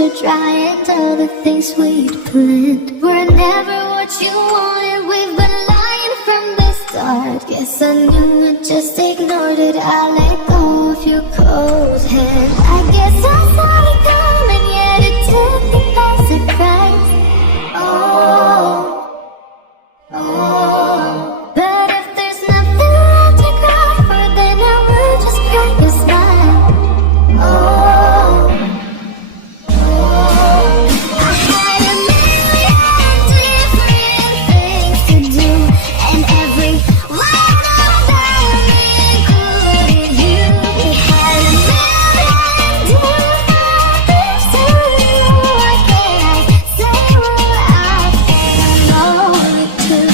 so dry, and all the things we'd planned were never what you wanted. We've been lying from the start. Guess I knew it, just ignored it. I let go of your cold hand. I guess I saw it coming, yet it took me by surprise. But if there's nothing left to cry for, then I will just crack a smile. I had a million different things to do, and every one of them included you. We had a million different things to do. What can I say? Well, I know it too.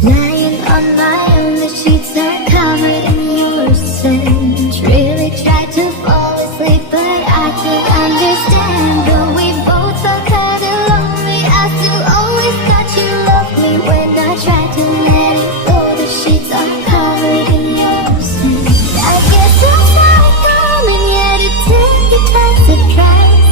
Lying on my own, the sheets are covered in your scent. Really tried to fall asleep, but I can't understand. Though we both felt kinda lonely, I still always thought you loved me. When I tried to let it go, the sheets are covered in your scent. I guess I saw it coming, yet it took me by surprise.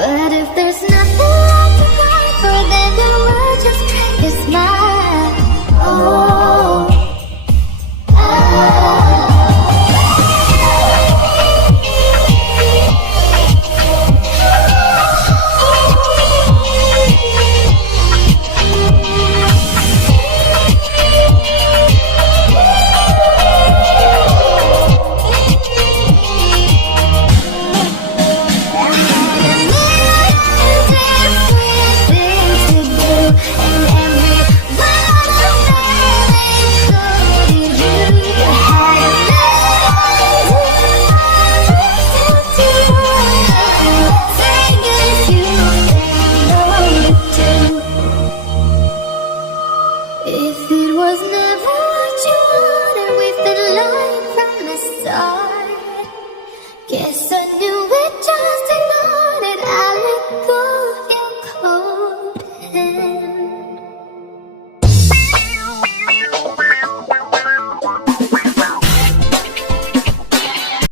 But if there's nothing left to cry for, then I will just crack a smile. If it was never what you wanted, we've been lying from the start. Guess